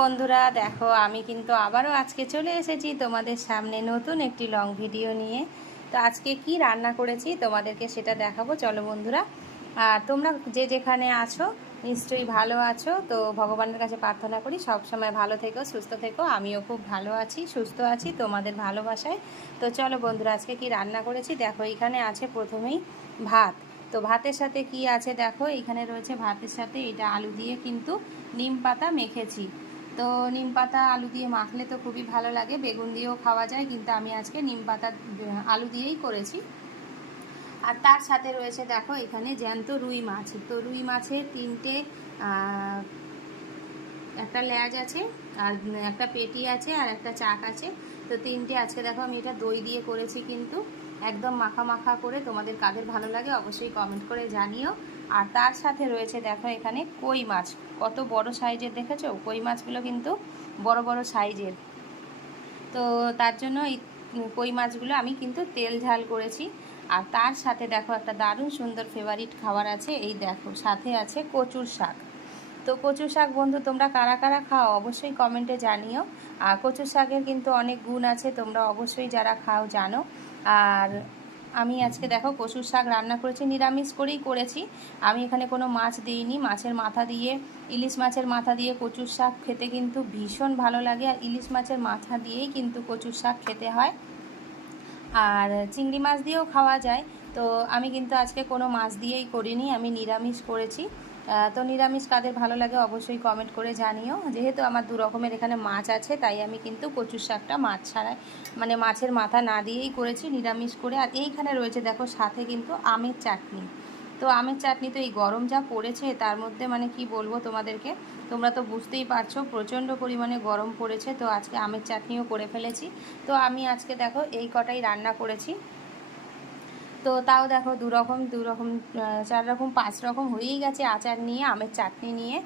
বন্ধুরা, দেখো আমি কিন্তু আবারও আজকে চলে এসেছি তোমাদের সামনে নতুন একটি লং ভিডিও নিয়ে। তো আজকে কি রান্না করেছি তোমাদেরকে সেটা দেখাবো। চলো বন্ধুরা, আর তোমরা যে যেখানে আছো নিশ্চয়ই ভালো আছো। তো ভগবানের কাছে প্রার্থনা করি সব সময় ভালো থেকো, সুস্থ থেকো। আমিও খুব ভালো আছি, সুস্থ আছি তোমাদের ভালোবাসায়। তো চলো বন্ধুরা, আজকে কি রান্না করেছি দেখো। এখানে আছে প্রথমেই ভাত। তো ভাতের সাথে কি আছে দেখো, এখানে রয়েছে ভাতের সাথে এটা আলু দিয়ে কিন্তু নিম পাতা মেখেছি। তো নিম পাতা আলু দিয়ে মাখলে তো খুবই ভালো লাগে, বেগুন দিয়েও খাওয়া যায়, কিন্তু আমি আজকে নিম পাতা আলু দিয়েই করেছি। আর তার সাথে রয়েছে দেখো এখানে জ্যান্ত রুই মাছ। তো রুই মাছের তিনটে একটা লেজ আছে, আর একটা পেটি আছে, আর একটা চাক আছে। তো তিনটে আজকে দেখো আমি এটা দই দিয়ে করেছি, কিন্তু একদম মাখা মাখা করে। তোমাদের কাদের ভালো লাগে অবশ্যই কমেন্ট করে জানিও। আর তার সাথে রয়েছে দেখো এখানে কই মাছ। কত বড় সাইজের দেখেছো, কই মাছগুলো কিন্তু বড় বড় সাইজের। তো তার জন্য এই কই মাছগুলো আমি কিন্তু তেল ঝাল করেছি। আর তার সাথে দেখো একটা দারুণ সুন্দর ফেভারিট খাবার আছে, এই দেখো সাথে আছে কচুর শাক। তো কচু শাক বন্ধু তোমরা কারা কারা খাও অবশ্যই কমেন্টে জানিও। আর কচু শাকের কিন্তু অনেক গুণ আছে, তোমরা অবশ্যই যারা খাও জানো। আর আমি আজকে দেখো কচুর শাক রান্না করেছি, নিরামিষ করেই করেছি। আমি এখানে কোনো মাছ দিইনি। মাছের মাথা দিয়ে, ইলিশ মাছের মাথা দিয়ে কচুর শাক খেতে কিন্তু ভীষণ ভালো লাগে। আর ইলিশ মাছের মাথা দিয়েই কিন্তু কচুর শাক খেতে হয়, আর চিংড়ি মাছ দিয়েও খাওয়া যায়। তো আমি কিন্তু আজকে কোনো মাছ দিয়েই করিনি, আমি নিরামিষ করেছি। তো নিরামিষ কাদের ভালো লাগে অবশ্যই কমেন্ট করে জানিও। যেহেতু আমার দু রকমের এখানে মাছ আছে, তাই আমি কিন্তু কচুর শাকটা মাছ ছাড়াই, মানে মাছের মাথা না দিয়েই করেছি নিরামিষ করে। আর এইখানে রয়েছে দেখো সাথে কিন্তু আমের চাটনি। তো আমের চাটনি তো এই গরম যা পড়েছে তার মধ্যে মানে কি বলবো তোমাদেরকে, তোমরা তো বুঝতেই পারছো প্রচণ্ড পরিমাণে গরম পড়েছে। তো আজকে আমের চাটনিও করে ফেলেছি। তো আমি আজকে দেখো এই কটাই রান্না করেছি। তো তাও দেখো দু রকম 4 রকম 5 রকম হয়েই গেছে, আচার নিয়ে, আমের চাটনি নিয়ে।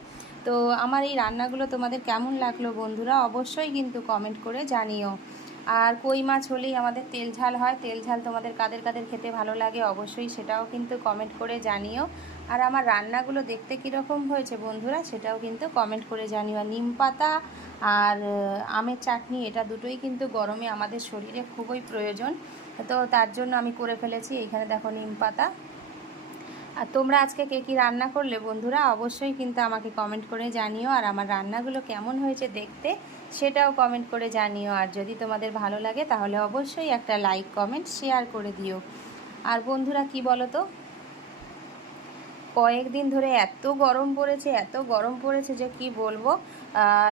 তো আমার এই রান্নাগুলো তোমাদের কেমন লাগলো বন্ধুরা অবশ্যই কিন্তু কমেন্ট করে জানিও। আর কই মাছ হলেই আমাদের তেল ঝাল হয়, তেল ঝাল তোমাদের কাদের কাদের খেতে ভালো লাগে অবশ্যই সেটাও কিন্তু কমেন্ট করে জানিও। আর আমার রান্নাগুলো দেখতে কীরকম হয়েছে বন্ধুরা সেটাও কিন্তু কমেন্ট করে জানিও। আর নিম পাতা আর আমের চাটনি এটা দুটোই কিন্তু গরমে আমাদের শরীরে খুবই প্রয়োজন। তো তার জন্য আমি করে ফেলেছি। এইখানে দেখো নিম পাতা। আর তোমরা আজকে কে কী রান্না করলে বন্ধুরা অবশ্যই কিন্তু আমাকে কমেন্ট করে জানিও। আর আমার রান্নাগুলো কেমন হয়েছে দেখতে সেটাও কমেন্ট করে জানিও। আর যদি তোমাদের ভালো লাগে তাহলে অবশ্যই একটা লাইক কমেন্ট শেয়ার করে দিও। আর বন্ধুরা কি বলো তো, কয়েকদিন ধরে এত গরম পড়েছে, এত গরম পড়েছে যে কি বলবো।